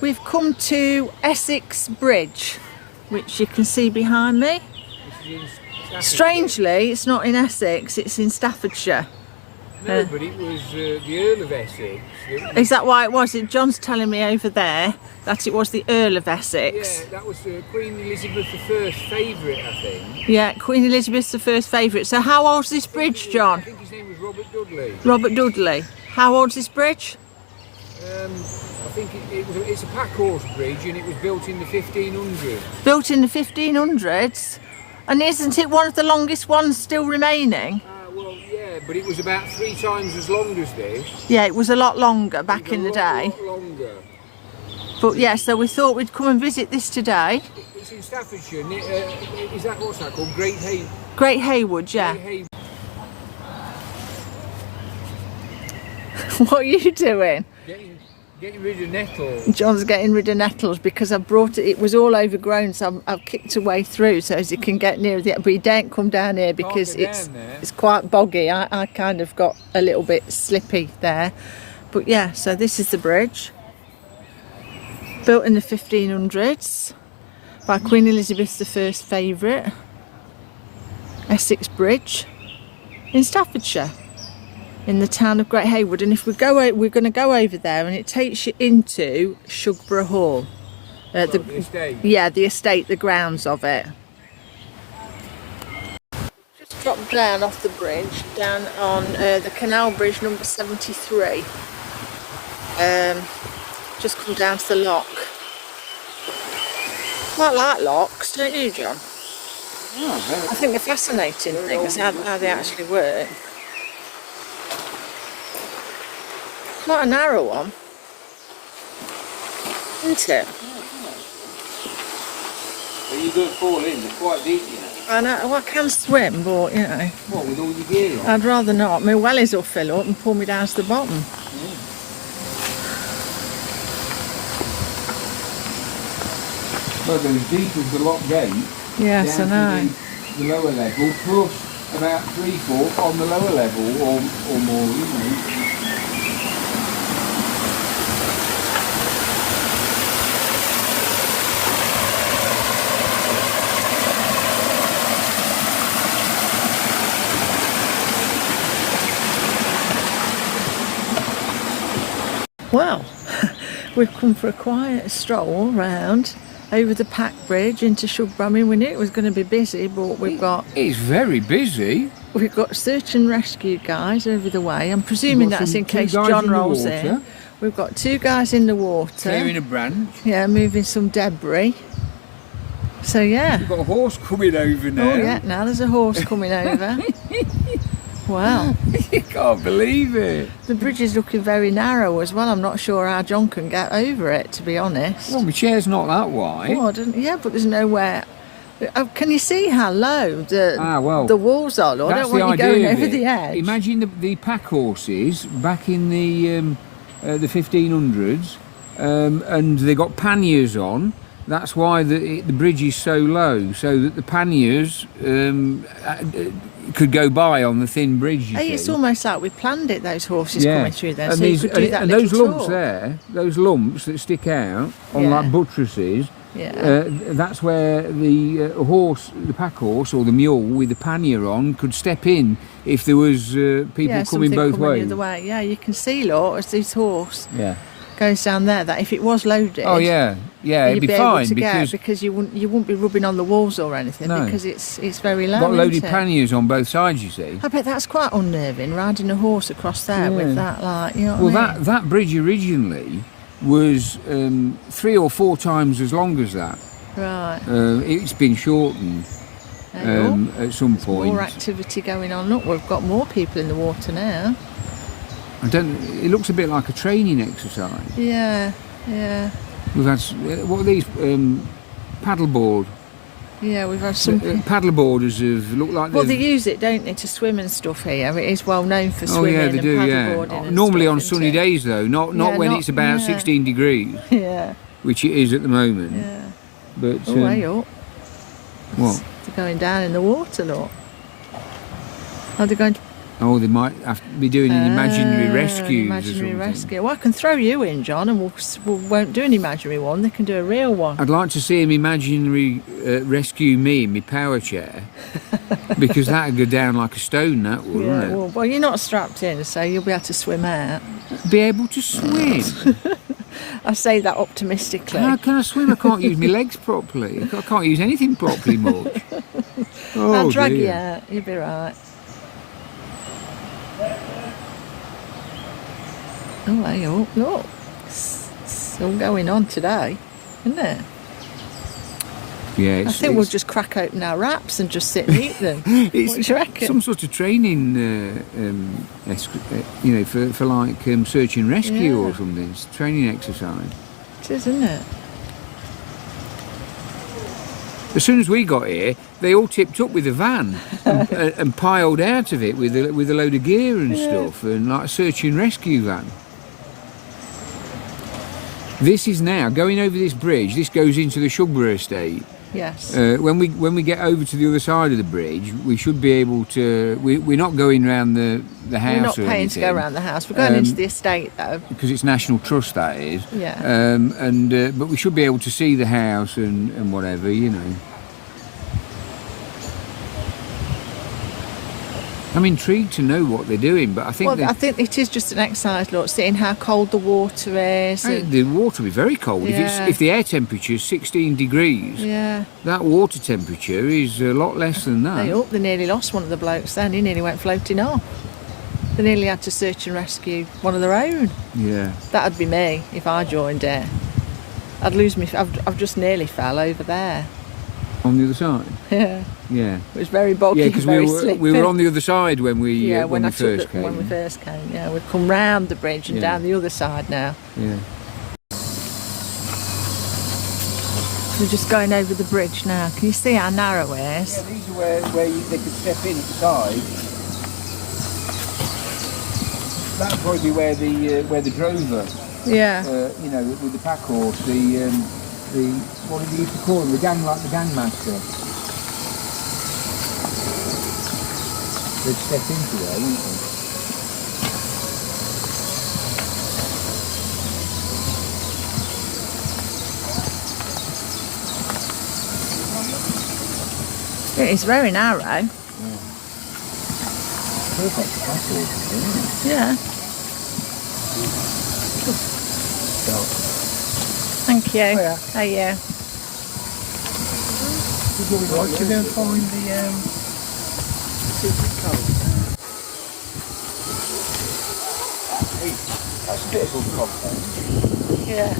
We've come to Essex Bridge, which you can see behind me. Strangely, it's not in Essex, it's in Staffordshire. No, but it was the Earl of Essex. Is that why it was? John's telling me over there that it was the Earl of Essex. Yeah, that was Queen Elizabeth I's favourite, I think. Yeah, Queen Elizabeth I's favourite. So how old's this bridge, John? I think his name was Robert Dudley. Robert Dudley. How old's this bridge? I think it's a pack horse bridge, and it was built in the 1500s. Built in the 1500s? And isn't it one of the longest ones still remaining? Well, yeah, but it was about 3 times as long as this. Yeah, it was a lot longer back in the day. A lot longer. But yeah, so we thought we'd come and visit this today. It's in Staffordshire. Is that what's that called? Great Haywood? Great Haywood, yeah. Great Haywood. What are you doing? Getting rid of nettles. John's getting rid of nettles because I brought it. It was all overgrown, so I've kicked a way through so as he can get near the. But he don't come down here because it's quite boggy. I kind of got a little bit slippy there. But yeah, so this is the bridge, built in the 1500s by Queen Elizabeth I's favourite, Essex Bridge in Staffordshire, in the town of Great Haywood. And if we go, we're going to go over there, and it takes you into Shugborough Hall. The estate. Yeah, the estate, the grounds of it. Just dropped down off the bridge, down on the canal bridge number 73. Just come down to the lock. Quite like locks, don't you, John? Oh, I think the fascinating thing is how they actually work. Quite a narrow one, isn't it? But you don't fall in, they're quite deep, you know. I know, well, I can swim, but you know. What, with all your gear on? I'd rather not. My wellies will fill up and pull me down to the bottom. Yeah. Well, they're as deep as the lock gate. Yes, I know. The lower level, plus about 3/4 on the lower level, or more, you know. Well, we've come for a quiet stroll round over the Pack Bridge into Shugborough. I mean, we knew it was going to be busy, but we've got... It's very busy. We've got search and rescue guys over the way. I'm presuming that's in case John rolls in. We've got 2 guys in the water. Clearing a branch. Yeah, moving some debris. So yeah. We've got a horse coming over now. Oh yeah, now there's a horse coming over. Wow. You can't believe it. The bridge is looking very narrow as well. I'm not sure how John can get over it, to be honest. Well, my chair's not that wide. Oh, yeah, but there's nowhere. Oh, can you see how low the walls are? Lord? I don't want you going over the edge. Imagine the pack horses back in the 1500s, and they got panniers on. That's why the bridge is so low, so that the panniers could go by on the thin bridge. Hey, it's almost like we planned it, those horses coming through there, and so you could do that. And those lumps there, those lumps that stick out on like buttresses, that's where the pack horse or the mule with the pannier on could step in if there was people coming both ways. The other way. Yeah, you can see, look, as this horse goes down there, that if it was loaded, it'd be fine because you wouldn't be rubbing on the walls or anything, because it's very low. Got loaded panniers on both sides, you see. I bet that's quite unnerving, riding a horse across there with that, like, you know what I mean? that bridge originally was 3 or 4 times as long as that. Right. It's been shortened at some point. More activity going on. Look, we've got more people in the water now. It looks a bit like a training exercise. Yeah. We've had, what are these, paddleboard? Yeah, we've had some. Paddleboarders have looked like. Well, they use it, don't they, to swim and stuff here. It is well known for swimming yeah, they do, and paddleboarding. And normally stuff, on sunny days though, not when it's about 16 degrees. Yeah. Which it is at the moment. Yeah. But way up. What? They're going down in the water, look. Are they going to? Oh, they might have to be doing an imaginary rescue. Imaginary rescue. Well, I can throw you in, John, and we won't do an imaginary one. They can do a real one. I'd like to see him imaginary rescue me in my power chair, because that'd go down like a stone. That would, wouldn't it? Well, you're not strapped in, so you'll be able to swim out. Be able to swim? I say that optimistically. How can I swim? I can't use my legs properly. I can't use anything properly much. Oh, I'll drag you out. You'll be right. Oh, hey, oh, look. It's all going on today, isn't it? Yeah, I think we'll just crack open our wraps and just sit and eat them. What do you reckon? Some sort of training, for like search and rescue or something. It's a training exercise. It is, isn't it? As soon as we got here, they all tipped up with a van and piled out of it with a load of gear and stuff, and like a search and rescue van. This is now going over this bridge. This goes into the Shugborough Estate. Yes. When we get over to the other side of the bridge, we should be able to. We're not going round the house. We're not or paying anything, to go around the house. We're going into the estate though. because it's National Trust, that is. Yeah. But we should be able to see the house and whatever, you know. I'm intrigued to know what they're doing, but I think I think it is just an exercise, look, seeing how cold the water is. The water will be very cold. Yeah. If the air temperature is 16 degrees, that water temperature is a lot less than that. They nearly lost one of the blokes then. He nearly went floating off. They nearly had to search and rescue one of their own. Yeah. That'd be me if I joined it. I'd lose me. I've just nearly fell over there. On the other side? Yeah. Yeah. It was very boggy. Yeah, because we were on the other side when we first came. When we first came, yeah. We've come round the bridge and down the other side now. Yeah. We're just going over the bridge now. Can you see how narrow it is? Yeah, these are where they could step in at the side. That'd probably be where the drover. Yeah. With the pack horse, what did you used to call them? The gangmaster. They'd step into there, wouldn't they? It is very narrow. Yeah. Perfect passage, isn't it? Yeah. Thank you. Oh, yeah. Oh, yeah. What you going to find the secret code? That's a bit of good content. Yeah.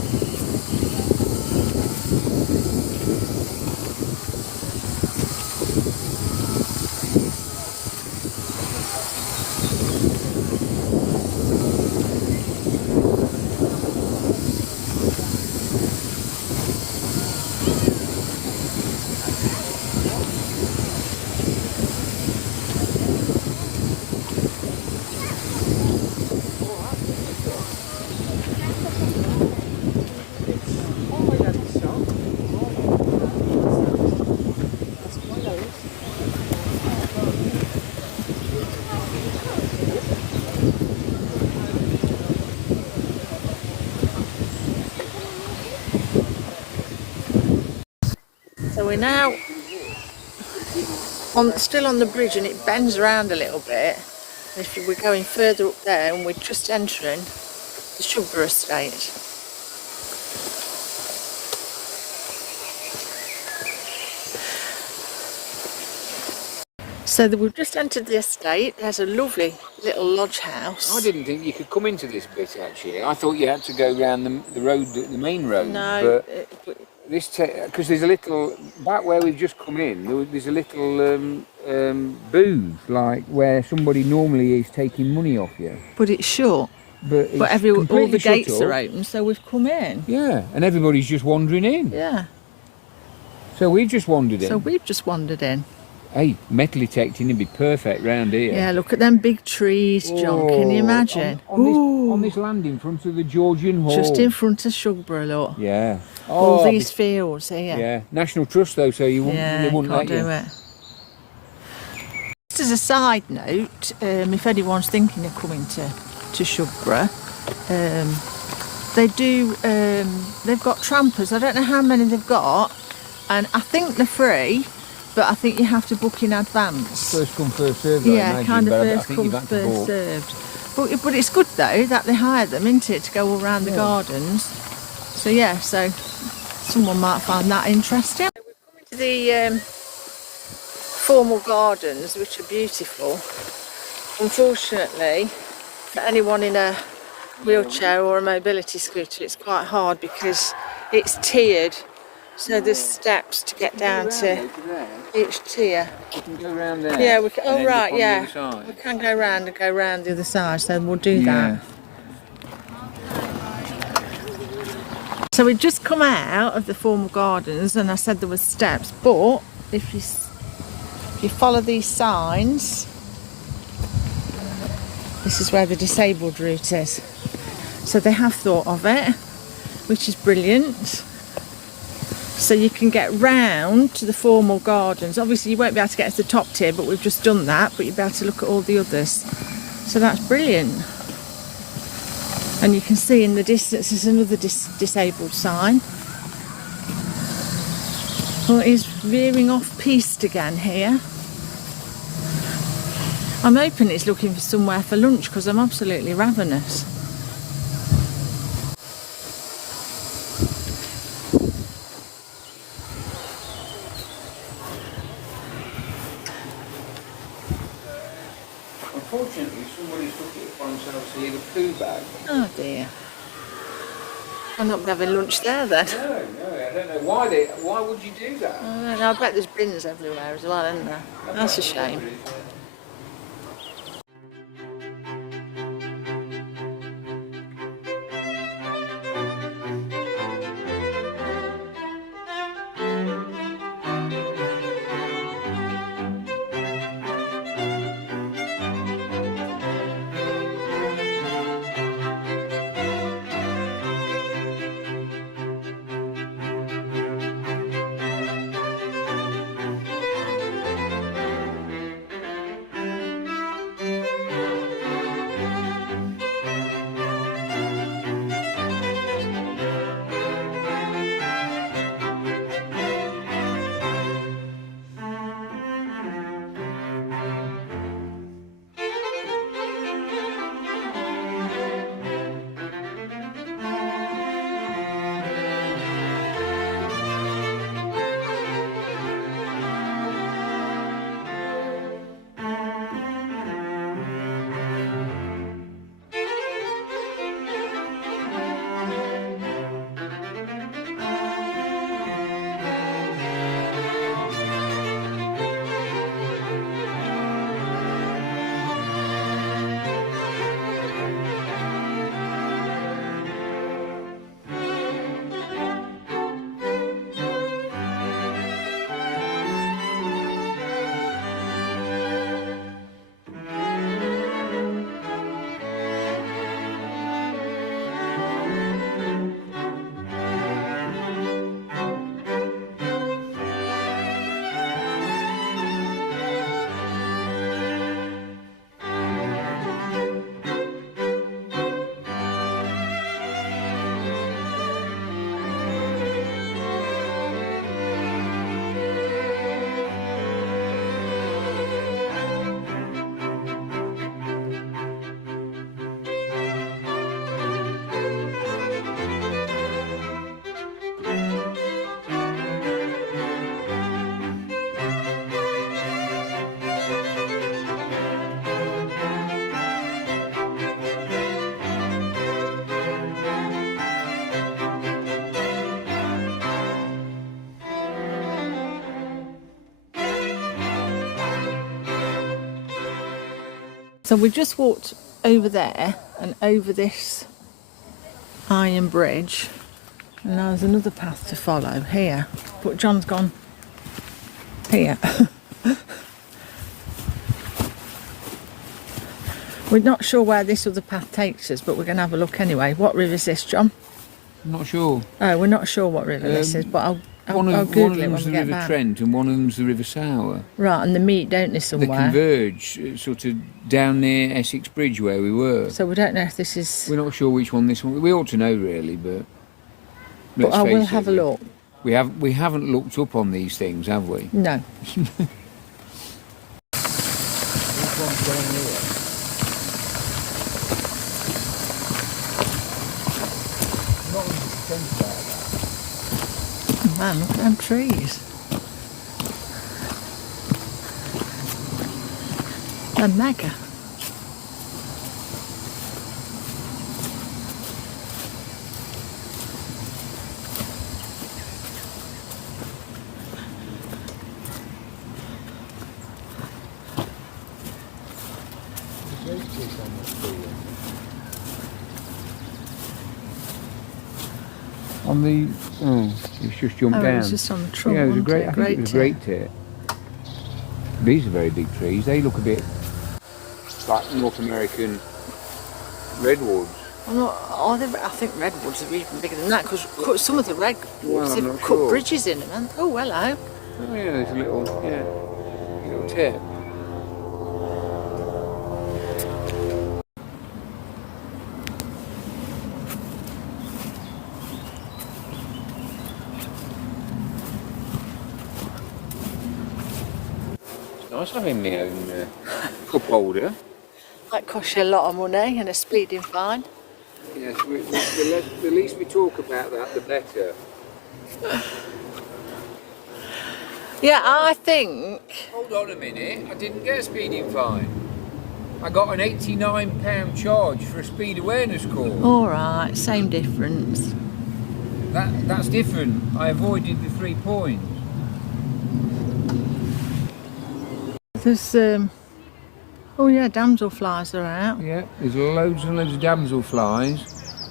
So we're now still on the bridge, and it bends around a little bit. If we're going further up there, and we're just entering the Shugborough Estate. So we've just entered the estate. There's a lovely little lodge house. I didn't think you could come into this bit actually. I thought you had to go round the road, the main road. No. But because there's a little back where we've just come in. There's a little booth, like where somebody normally is taking money off you. But it's shut. But all the gates are open, so we've come in. Yeah, and everybody's just wandering in. Yeah. So we've just wandered in. So we've just wandered in. Hey, metal detecting would be perfect round here. Yeah, look at them big trees, John. Can you imagine? On this land in front of the Georgian Hall. Just in front of Shugborough, look. Yeah. All these fields here. Yeah. National Trust though, so you wouldn't, they wouldn't can't let you. do it. Just as a side note, if anyone's thinking of coming to Shugborough, they've got trampers. I don't know how many they've got, and I think they're free, but I think you have to book in advance. First come, first served. Yeah, kind of first come, first served. But it's good though that they hire them, isn't it, to go all around the gardens. So yeah, so someone might find that interesting. We're coming to the formal gardens, which are beautiful. Unfortunately, for anyone in a wheelchair or a mobility scooter, it's quite hard because it's tiered. So there's steps to get down to each tier. We can go round there. Yeah, we can. Oh right, yeah. We can go round and go round the other side. So we'll do that. So we've just come out of the formal gardens, and I said there were steps. But if you follow these signs, this is where the disabled route is. So they have thought of it, which is brilliant. So you can get round to the formal gardens. Obviously you won't be able to get to the top tier, but we've just done that, but you'll be able to look at all the others. So that's brilliant. And you can see in the distance there's another disabled sign. Well, it is veering off piste again here. I'm hoping it's looking for somewhere for lunch because I'm absolutely ravenous. Unfortunately, somebody's took it upon themselves to leave a poo bag. Oh dear. I'm not having lunch there then. No, I don't know why would you do that? I don't know, I bet there's bins everywhere as well, isn't there? That's a shame. So we just walked over there and over this iron bridge, and now there's another path to follow here, but John's gone here. We're not sure where this other path takes us, but we're going to have a look anyway. What river is this, John? I'm not sure. Oh, we're not sure what river this is, but I'll One Google of it when them's we the get River back. Trent and one of them's the River Sour. Right, and they meet, don't they, They somewhere? converge sort of down near Essex Bridge where we were. So we don't know if this is... We're not sure which one this one... We ought to know really, but... But I will have a look. We haven't looked up on these things, have we? No. Which one's down here? Not 100% about that. Man, look at them trees. They're mega. On the... Oh, it's just jumped down. Oh, it was just on the trunk, Yeah, it was a wasn't great... it? I think it was a great tit. These are very big trees. They look a bit like North American redwoods. I think redwoods are even bigger than that, because some of the redwoods, I'm they've not cut sure. bridges in them. Oh, hello. Oh yeah, there's a little tip. It's nice having my own cup holder. That costs you a lot of money and a speeding fine. Yes, the least we talk about that, the better. Yeah, I think... Hold on a minute, I didn't get a speeding fine. I got an £89 charge for a speed awareness course. All right, same difference. That's different. I avoided the 3 points. There's, oh yeah, damselflies are out. Yeah, there's loads and loads of damselflies,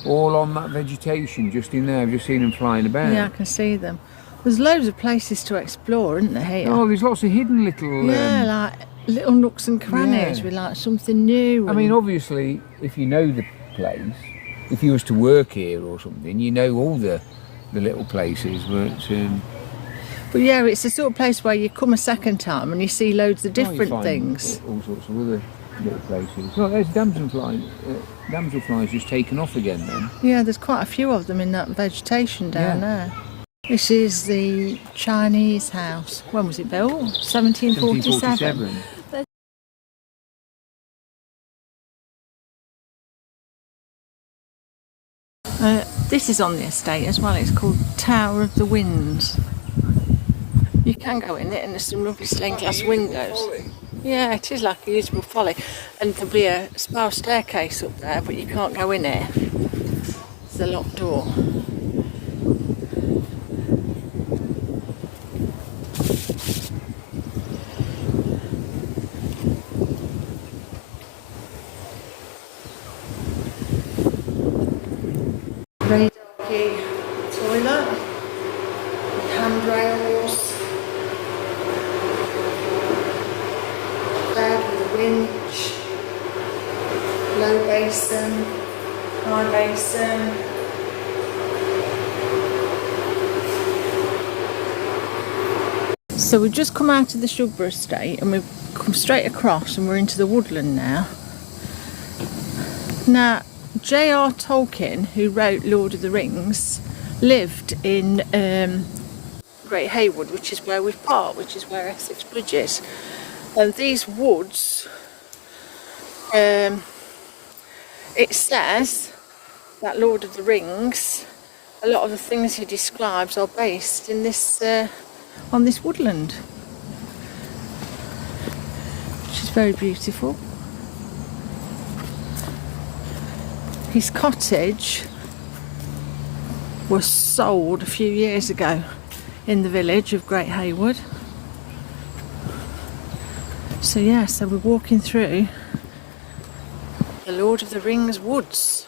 all on that vegetation just in there. I've just seen them flying about. Yeah, I can see them. There's loads of places to explore, isn't there, here? Oh, there's lots of hidden little... Yeah, like little nooks and crannies Yeah. with like something new. I mean, obviously, if you know the place, if you was to work here or something, you know all the little places, But yeah, it's the sort of place where you come a second time and you see loads of you different find things. all sorts of other little places. Well, there's damselflies just taken off again then. Yeah, there's quite a few of them in that vegetation down Yeah. there. This is the Chinese house. When was it built? 1747. 1747. This is on the estate as well. It's called Tower of the Winds. You can go in it and there's some lovely stained glass windows. Yeah, it is like a usable folly. And there'll be a spiral staircase up there, but you can't go in it. It's a locked door. Very darky toilet with handrails, bed with a winch, low basin, high basin. So we've just come out of the Shugborough Estate and we've come straight across and we're into the woodland now. Now, J.R. Tolkien, who wrote Lord of the Rings, lived in Great Haywood, which is where we've parked, which is where Essex Bridge is. And these woods, it says that Lord of the Rings, a lot of the things he describes are based in this, on this woodland, which is very beautiful. His cottage was sold a few years ago in the village of Great Haywood. So yeah, so we're walking through the Lord of the Rings woods.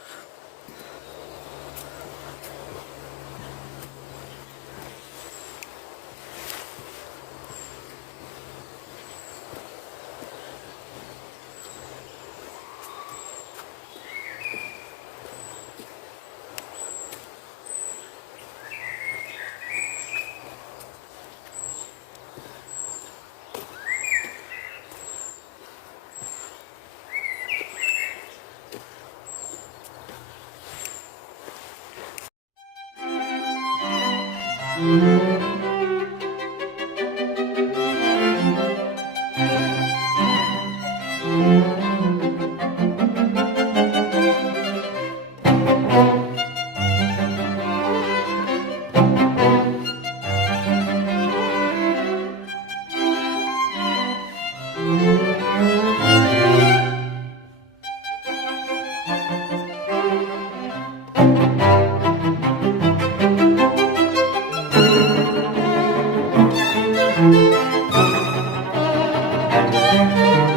Thank you.